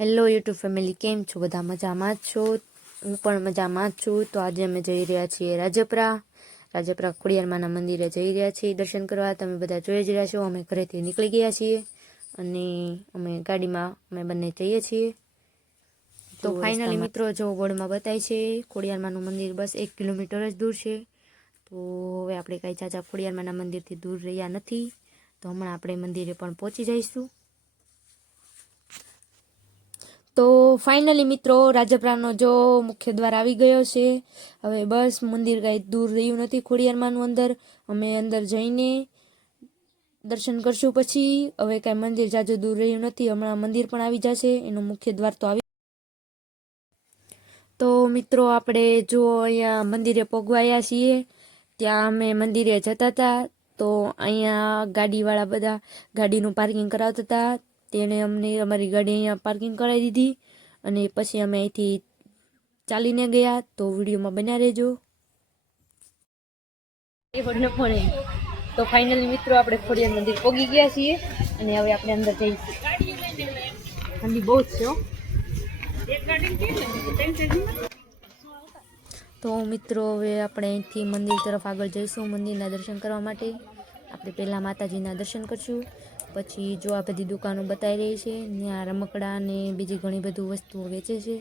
Hello YouTube family કેમ છો? બધા મજામાં જ છો? હું પણ મજામાં જ છું. તો આજે અમે જઈ રહ્યા છીએ રાજપરા. રાજપરા ખોડિયારમાના મંદિરે જઈ રહ્યા છીએ દર્શન કરવા. તમે બધા જોઈ જ રહ્યા છો. અમે ઘરેથી નીકળી ગયા છીએ અને અમે ગાડીમાં અમે બંને જઈએ છીએ. તો ફાઇનલી મિત્રો જો બોર્ડમાં બતાય છે ખોડિયારમાનું મંદિર બસ એક કિલોમીટર જ દૂર છે. તો હવે આપણે કાંઈ ચાચા ખોડિયારમાના મંદિરથી દૂર રહ્યા નથી. તો હમણાં આપણે મંદિરે પણ પહોંચી જઈશું. તો ફાઇનલી મિત્રો, રાજપરાનો જો મુખ્ય દ્વાર આવી ગયો છે. હવે બસ મંદિર કાંઈ દૂર રહ્યું નથી ખોડિયારમાંનું અંદર. અમે અંદર જઈને દર્શન કરશું પછી. હવે કાંઈ મંદિર જાજુ દૂર રહ્યું નથી. હમણાં મંદિર પણ આવી જશે. એનું મુખ્ય દ્વાર તો આવી તો મિત્રો, આપણે જો અહીંયા મંદિરે પગવાયા છીએ, ત્યાં અમે મંદિરે જતા હતા. તો અહીંયા ગાડીવાળા બધા ગાડીનું પાર્કિંગ કરાવતા હતા. તેણે અમને અમારી ગાડી અહીંયા પાર્કિંગ કરાવી દીધી અને પછી અમે અહીંથી ચાલીને ગયા. તો વિડીયોમાં બન્યા રહેજો. તો ફાઇનલી મિત્રો આપણે ખોડિયાર મંદિર પોગી ગયા છીએ અને હવે આપણે અંદર જઈશું. ઠંડી બહુ જ છે તો મિત્રો હવે આપણે અહીંથી મંદિર તરફ આગળ જઈશું મંદિરના દર્શન કરવા માટે. આપણે પહેલાં માતાજીના દર્શન કરશું. પછી જો આ બધી દુકાનો બતાવી રહી છે ત્યાં રમકડા અને બીજી ઘણી બધી વસ્તુઓ વેચે છે,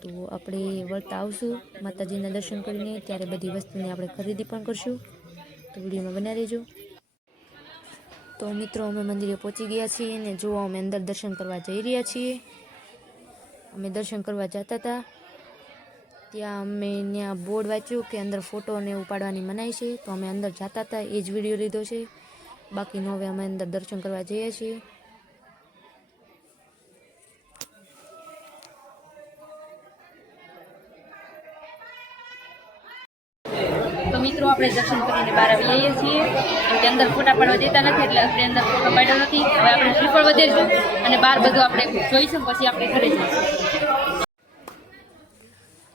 તો આપણે વળતા આવશું. માતાજીના દર્શન કરીને ત્યારે બધી વસ્તુની આપણે ખરીદી પણ કરશું. તો વિડીયોમાં બના રહેજો. તો મિત્રો, અમે મંદિરે પહોંચી ગયા છીએ અને જો અમે અંદર દર્શન કરવા જઈ રહ્યા છીએ. અમે દર્શન કરવા જતા હતા. ત્યાં અમે ત્યાં બોર્ડ વાંચ્યું કે અંદર ફોટો ને એવું પાડવાની મનાઈ છે, તો અમે અંદર જતા હતા. એ જ વીડિયો લીધો છે. બાકીનો હવે અમે અંદર દર્શન કરવા જઈએ છીએ. તો મિત્રો આપણે દર્શન કરીને બહાર આવી જઈએ છીએ. કેમ કે અંદર ફોટા પાડવા દેતા નથી એટલે આપણે અંદર ફોટો પાડ્યો નથી. હવે આપણે શ્રીફળ વધીશું અને બહાર બધું આપણે જોઈશું પછી આપણે ઘરે જઈશું.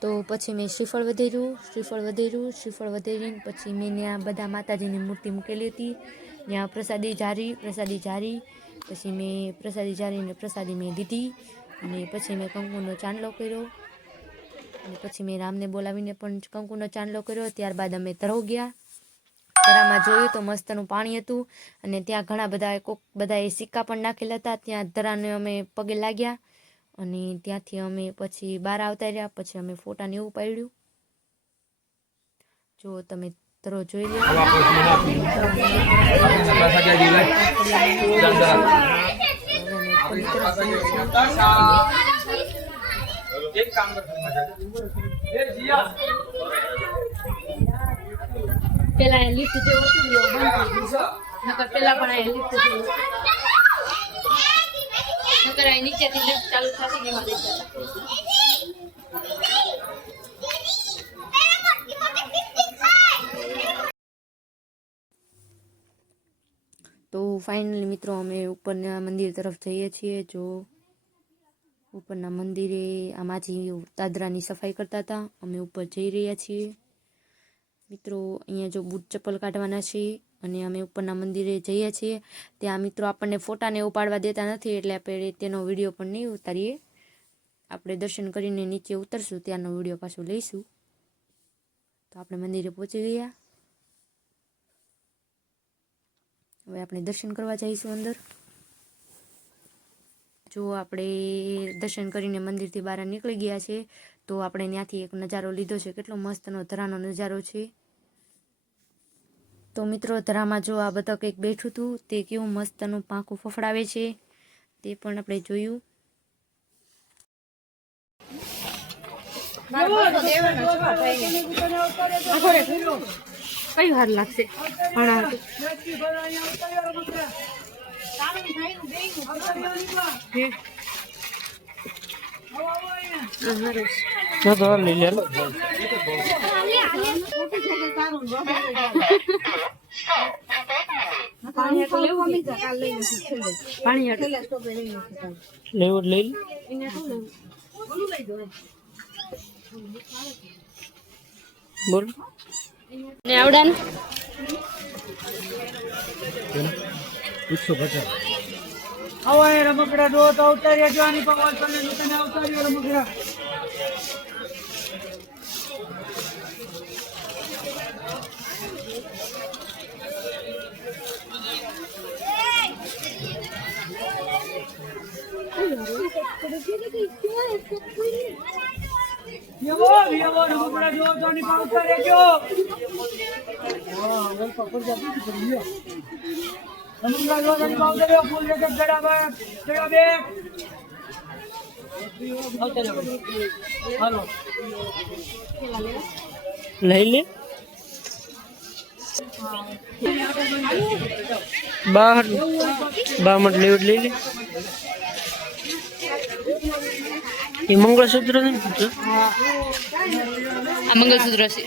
તો પછી મેં શ્રીફળ વધેર્યું શ્રીફળ વધેર્યું શ્રીફળ વધેરીને પછી મેં ત્યાં બધા માતાજીની મૂર્તિ મૂકેલી હતી. ત્યાં પ્રસાદી જારી પ્રસાદી જારી, પછી મેં પ્રસાદી જારીને પ્રસાદી મેં દીધી અને પછી મેં કંકુનો ચાંદલો કર્યો. અને પછી મેં રામને બોલાવીને પણ કંકુનો ચાંદલો કર્યો. ત્યારબાદ અમે તરવ ગયા. તરામાં જોયું તો મસ્તનું પાણી હતું અને ત્યાં ઘણા બધા કોક બધાએ સિક્કા પણ નાખેલા હતા. ત્યાં ધરાને અમે પગે લાગ્યા અને ત્યાંથી અમે પછી બહાર આવતા રહ્યા. પછી અમે ફોટા ને એવું પાડ્યું. જો તમે તરો જોઈ લો. પેલા લિફ્ટ જેવું નકર પેલા પણ એ લિફ્ટ જેવું નકર આ નીચેથી લિફ્ટ ચાલુ થતી ને એમાં તો ફાઇનલી મિત્રો અમે ઉપરના મંદિર તરફ જઈએ છીએ, જો ઉપરના મંદિરે આ માજી દાદરાની સફાઈ કરતા હતા, અમે ઉપર જઈ રહ્યા છીએ. મિત્રો, અહીંયા જો બૂટ ચપ્પલ કાઢવાના છે અને અમે ઉપરના મંદિરે જઈએ છીએ. ત્યાં મિત્રો આપણને ફોટાને એવું પાડવા દેતા નથી, એટલે આપણે તેનો વીડિયો પણ નહીં ઉતારીએ. આપણે દર્શન કરીને નીચે ઉતરશું, ત્યાંનો વીડિયો પાછો લઈશું. તો આપણે મંદિરે પહોંચી ગયા. હવે આપણે દર્શન કરવા જઈશું અંદર. જો આપણે દર્શન કરીને મંદિરથી બહાર નીકળી ગયા છે, તો આપણે ત્યાંથી એક નજારો લીધો છે. કેટલો મસ્તનો ધરાનો નજારો છે. તો મિત્રો, ધરામાં જો આ બતક એક બેઠું હતું, તે કેવું મસ્તનું પાંખું ફફડાવે છે, તે પણ આપણે જોયું. કઈ વાર લાગશે? પાણી લેવું લઈ બોલ. ને આવડાન એકસો પચાસ આવો એ રમકડા દો તો અવતારી જો આની પર વાંચો ને તને અવતારી રમકડા એવો એવો રમકડા જો તો આની પર અવતારી જો હા વલ પકડ જાતી હતી પણ લ્યો. જો તો આની પર ફૂલ જગત જડા બે જડા બે. હાલો. લઈ લે. બહાર બા માટે લઈ લે. એ મંગળસૂત્ર ને પૂછો આ મંગળસૂત્ર છે.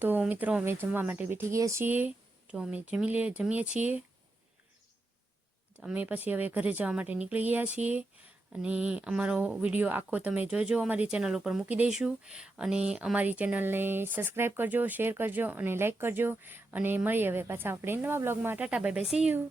તો મિત્રો અમે જમવા માટે બેઠી ગયા છીએ. તો અમે જમી લે જમીએ છીએ. અમે પછી હવે ઘરે જવા માટે નીકળી ગયા છીએ અને અમારો વીડિયો આખો તમે જોજો અમારી ચેનલ ઉપર મૂકી દઈશું. અને અમારી ચેનલને સબસ્ક્રાઈબ કરજો, શેર કરજો અને લાઇક કરજો. અને મળીએ હવે પાછા આપણે નવા બ્લોગમાં. Tata bye bye see you